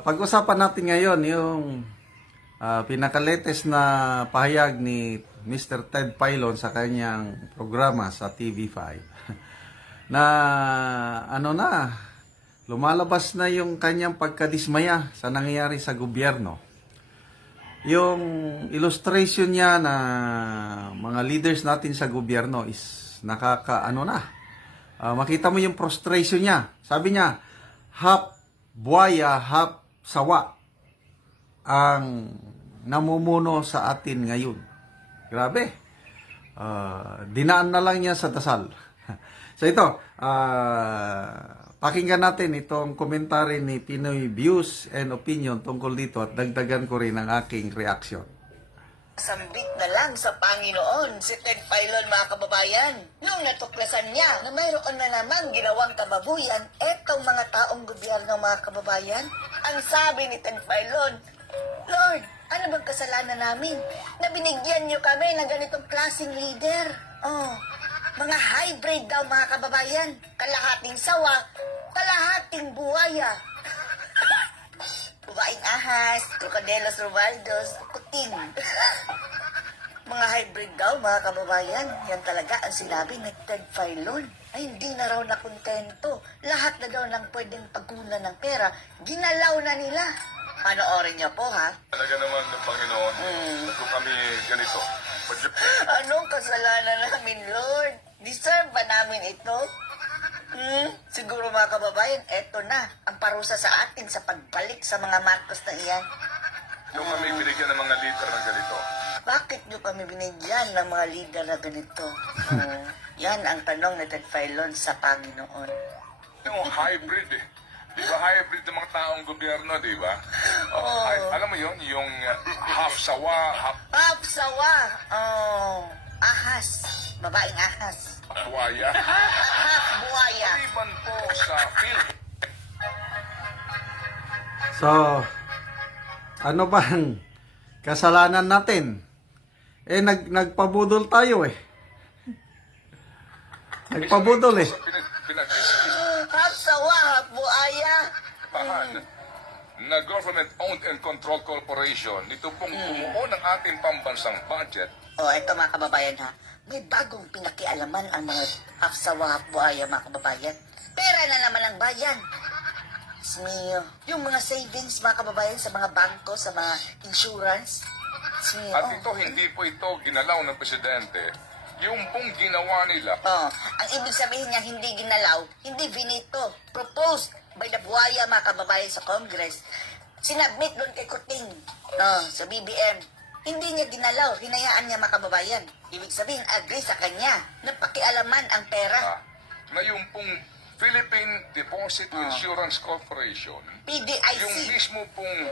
Pag-usapan natin ngayon yung pinaka-latest na pahayag ni Mr. Ted Filon sa kanyang programa sa TV5 na lumalabas na yung kanyang pagkadismaya sa nangyayari sa gobyerno. Yung illustration niya na mga leaders natin sa gobyerno is makita mo yung frustration niya. Sabi niya, half buhaya, half sawa ang namumuno sa atin ngayon. Grabe. Dinaan na lang niya sa dasal. So ito, pakinggan natin itong komentary ni Pinoy Views and Opinion tungkol dito at dagdagan ko rin ang aking reaksyon. Sambit na lang sa Panginoon si Ted Filon, mga kababayan. Nung natuklasan niya na mayroon na naman ginawang kababuyan, etong mga taong gobyerno, mga kababayan, ang sabi ni Ted Filon, Lord, ano bang kasalanan namin na binigyan niyo kami ng ganitong klaseng leader? Oh, mga hybrid daw, mga kababayan. Kalahating sawa, kalahating buwaya. Babaeng ahas, krokodelos rubaldos, kuting. Mga hybrid daw, mga kababayan. Yan talaga ang sinabi ni Ted Filon. Ay, hindi na raw nakontento. Lahat na daw ng pwedeng pagkunan ng pera, ginalaw na nila. Panoorin niyo po, ha? Talaga naman ng Panginoon, kung kami ganito. Anong kasalanan namin, Lord? Deserve ba namin ito? Siguro, mga kababayan, eto na ang parusa sa atin sa pagbalik sa mga Marcos na iyan. Yung kami binigyan ng mga leader ng ganito. Bakit nyo kami binigyan ng mga leader na ganito? Yan ang tanong ni Ted Filon sa Panginoon. Yung hybrid eh. Di ba hybrid ng mga taong gobyerno, di ba? Alam mo yun, yung half sawa, half Pap sawa. Ahas. Babaeng ahas. buhaya. Half buhaya. Maliban po sa field. So, ano bang kasalanan natin? Nagpabudol tayo eh. Nagpabudol eh. Half sawa, half buhaya. Na government-owned and controlled corporation, nito pong bumuo ng ating pambansang budget. Ito, mga kababayan, ha. May bagong pinakialaman ang mga half sawa, half buhaya, mga kababayan. Pera na naman ang bayan. Smio. Yung mga savings, mga kababayan, sa mga bangko, sa mga insurance. Smio. At ito, hindi po ito ginalaw ng presidente. Yung pong ginawa nila, Ang ibig sabihin niya, hindi ginalaw, hindi vinito, proposed by the buhaya, mga kababayan, sa Congress. Sinabmit doon kay Kuting, sa BBM. Hindi niya ginalaw, hinayaan niya, mga kababayan. Ibig sabihin, agree sa kanya na pakialaman ang pera. na yung pong Philippine Deposit Insurance Corporation, yung PDIC. mismo pong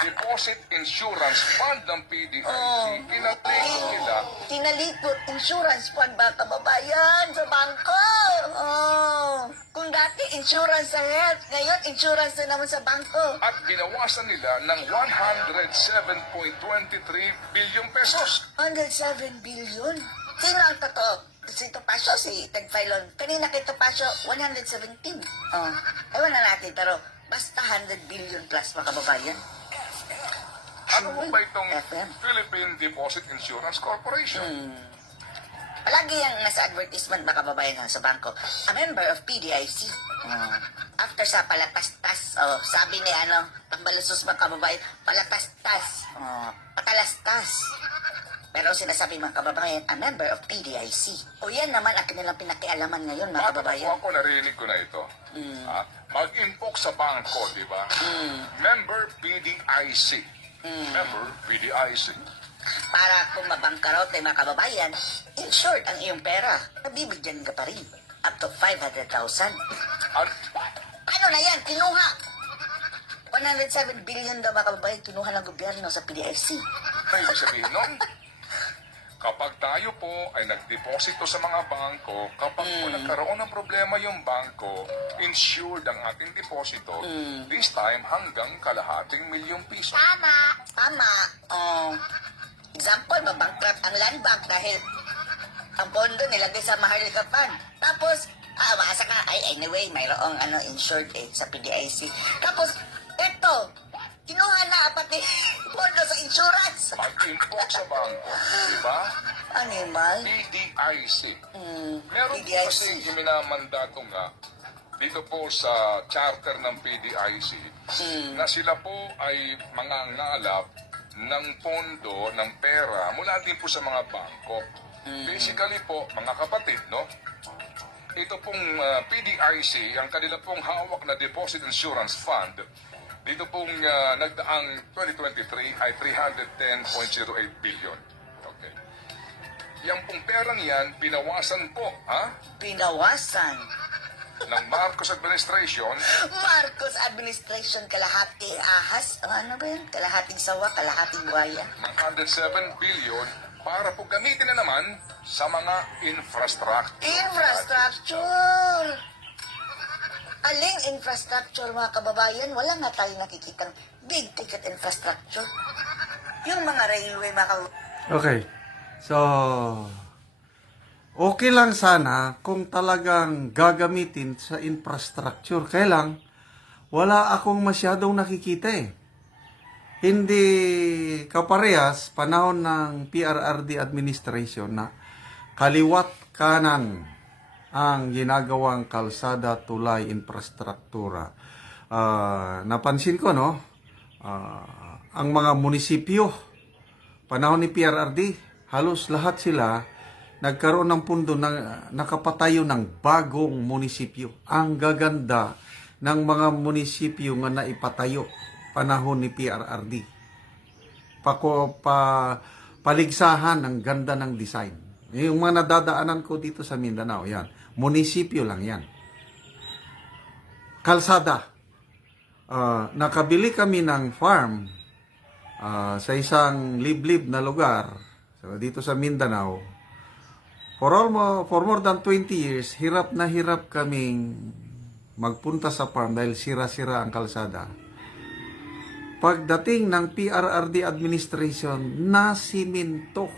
Deposit Insurance Fund ng PDIC, pinatay nila. Tinalipot insurance fund, mga kababayan, sa bangko. Kung dati insurance sa health, ngayon insurance na naman sa bangko. At binawasan nila ng 107.23 billion pesos. 107 billion. Sino ang totoo? Si Topacio, si Ted Filon. Kanina kay Topacio, 117. Ewan na natin, pero basta 100 billion plus, mga kababayan. Ano mo ba itong FM? Philippine Deposit Insurance Corporation? Palagi yung nasa advertisement, mga kababayan, sa bangko, a member of PDIC. After sa palatastas, sabi ni Tambalusos, mga kababayan, palatastas, patalastas. Pero sinasabi, mga kababayan, a member of PDIC. Yan naman ang kanilang pinakialaman ngayon, mga kababayan. Ako narinig ko na ito. Mag-impok sa bangko, di ba? Member PDIC. Member PDIC. Para kung mabangkarote, mga kababayan, insured ang iyong pera, nabibigyan ka pa rin. Up to 500,000. Paano na yan? Kinuha. 107 billion daw, mga kababayan, kinuha ng gobyerno sa PDIC. Ano ibig sabihin nun? Kapag tayo po ay nagdeposito sa mga bangko, kapag po nagkaroon ng problema yung bangko, insured ang ating deposito, this time hanggang kalahating milyong piso. Tama. Example, mabankrupt ang land bank dahil ang pondo nilagay sa Maharlika Fund. Tapos, Masa ka. Ay, anyway, mayroong insured sa PDIC. Tapos, eto, kinuha na pati pondo sa insurance. Pag-impok sa bangko, di ba? Animal. PDIC. Meron po PDIC. kasi minamandato nga dito po sa charter ng PDIC na sila po ay mangangalap ng pondo, ng pera mula din po sa mga bangko. Basically po, mga kapatid, no? Ito pong PDIC, ang kanila pong hawak na Deposit Insurance Fund, dito pong nagdaang 2023 ay 310.08 billion. Okay. Yang pong perang yan, pinawasan po, Pinawasan. ng Marcos administration, Marcos administration, kalahati ahas. Ano ba yan? Kalahating sawa, kalahating buhaya. ng 107 billion para po gamitin na naman sa mga infrastructure. Infrastructure! Aling infrastructure, mga kababayan? Wala nga tayo nakikitang big ticket infrastructure. Yung mga railway, mga kababayan. Okay. So, okay lang sana kung talagang gagamitin sa infrastructure. Kaya lang, wala akong masyadong nakikita eh. Hindi kaparehas panahon ng PRRD administration na kaliwat kanan ang ginagawang kalsada, tulay, infrastruktura. Napansin ko, no? Ang mga munisipyo, panahon ni PRRD, halos lahat sila nagkaroon ng pundo na nakapatayo ng bagong munisipyo. Ang gaganda ng mga munisipyo nga naipatayo panahon ni PRRD. Paligsahan ng ganda ng design. Yung mga nadadaanan ko dito sa Mindanao, yan. Munisipyo lang yan. Kalsada. Nakabili kami ng farm sa isang liblib na lugar dito sa Mindanao. For more than 20 years, hirap na hirap kaming magpunta sa farm dahil sira-sira ang kalsada. Pagdating ng PRRD administration, nasiminto.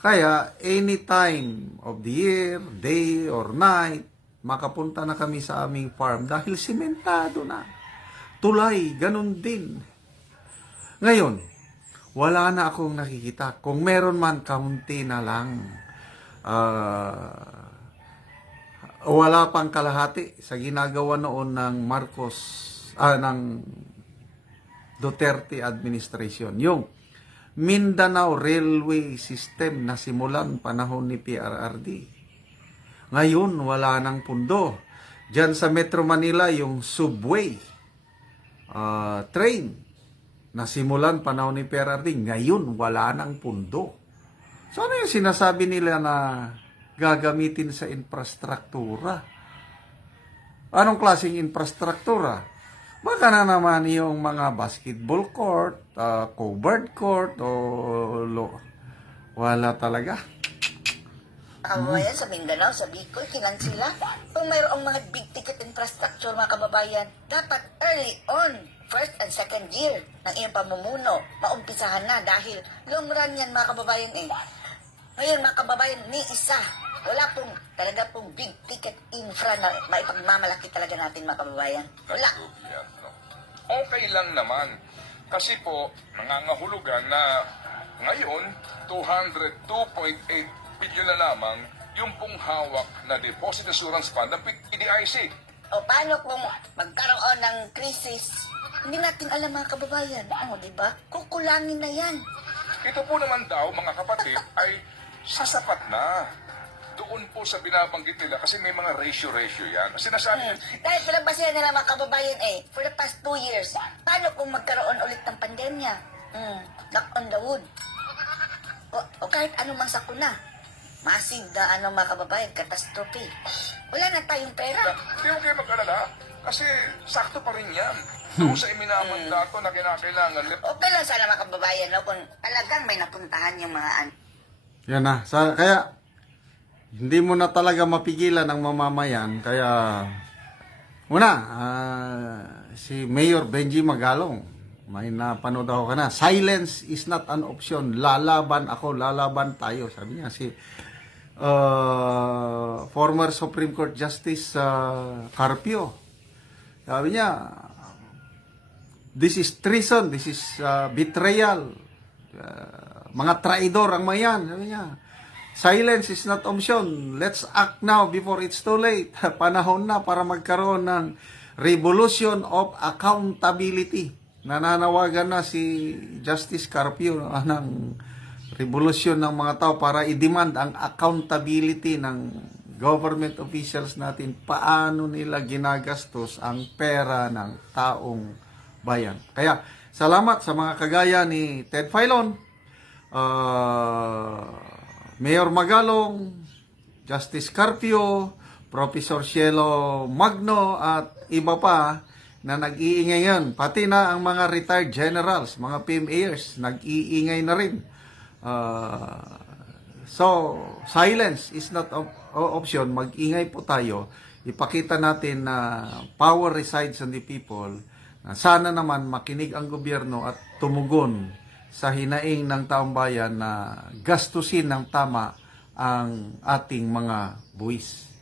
Kaya anytime of the year, day or night, makapunta na kami sa aming farm dahil simentado na. Tulay, ganun din. Ngayon, wala na akong nakikita. Kung meron man, kaunti na lang. Wala pang kalahati sa ginagawa noon ng ng Duterte administration. Yung Mindanao Railway System na simulan panahon ni PRRD. Ngayon, wala nang pundo. Diyan sa Metro Manila, yung subway train na simulan panahon ni PRRD. Ngayon, wala nang pundo. So, ano yung sinasabi nila na gagamitin sa infrastruktura? Anong klaseng infrastruktura? Baka na naman yung mga basketball court, covered court, wala talaga. Kababayan sa Mindanao, sa Bicol, kinan sila. Kung mayroong mga big ticket infrastructure, mga kababayan, dapat early on, first and second year ng iyong pamumuno, maumpisahan na dahil long run yan, mga kababayan eh. Ngayon, mga kababayan, ni isa, wala pong talaga pong big ticket infra na maipagmamalaki talaga natin, mga kababayan. Wala. Yan, no? Okay lang naman. Kasi po, nangangahulugan na ngayon, 202.8 billion na lamang yung pong hawak na Deposit Insurance Fund ng PDIC. O paano kung magkaroon ng krisis? Hindi natin alam, mga kababayan. Di ba? Kukulangin na yan. Ito po naman daw, mga kapatid, ay sasapat na. Doon po sa binabanggit nila kasi may mga ratio yan. Sinasabi Dahil pinagbasihan nila, mga kababayan for the past 2 years, paano kung magkaroon ulit ng pandemya? Knock on the wood. O kahit anumang sakuna. Massive na mga kababayan, catastrophe. Wala na tayong pera. Hindi ko kayo mag-alala kasi sakto pa rin yan. Doon sa iminamandato na kinakailangan. Okay lang sana, mga kababayan, no, kung talagang may napuntahan yung mga Yan na. Kaya, hindi mo na talaga mapigilan ang mamamayan. Kaya, una, si Mayor Benji Magalong, may napanood ako ka na. Silence is not an option. Lalaban ako, lalaban tayo. Sabi niya, si former Supreme Court Justice Carpio. Sabi niya, this is treason, this is betrayal. Mga traidor ang mayan. Sabi niya, silence is not option. Let's act now before it's too late. Panahon na para magkaroon ng revolution of accountability. Nananawagan na si Justice Carpio ng revolusyon ng mga tao para i-demand ang accountability ng government officials natin. Paano nila ginagastos ang pera ng taong bayan. Kaya, salamat sa mga kagaya ni Ted Filon, Mayor Magalong, Justice Carpio, Professor Cielo Magno, at iba pa na nag-iingay yan. Pati na ang mga retired generals, mga PMAers, nag-iingay na rin. So, silence is not option. Mag-ingay po tayo. Ipakita natin na power resides on the people. Sana naman makinig ang gobyerno at tumugon sa hinaing ng taong bayan na gastusin ng tama ang ating mga buwis.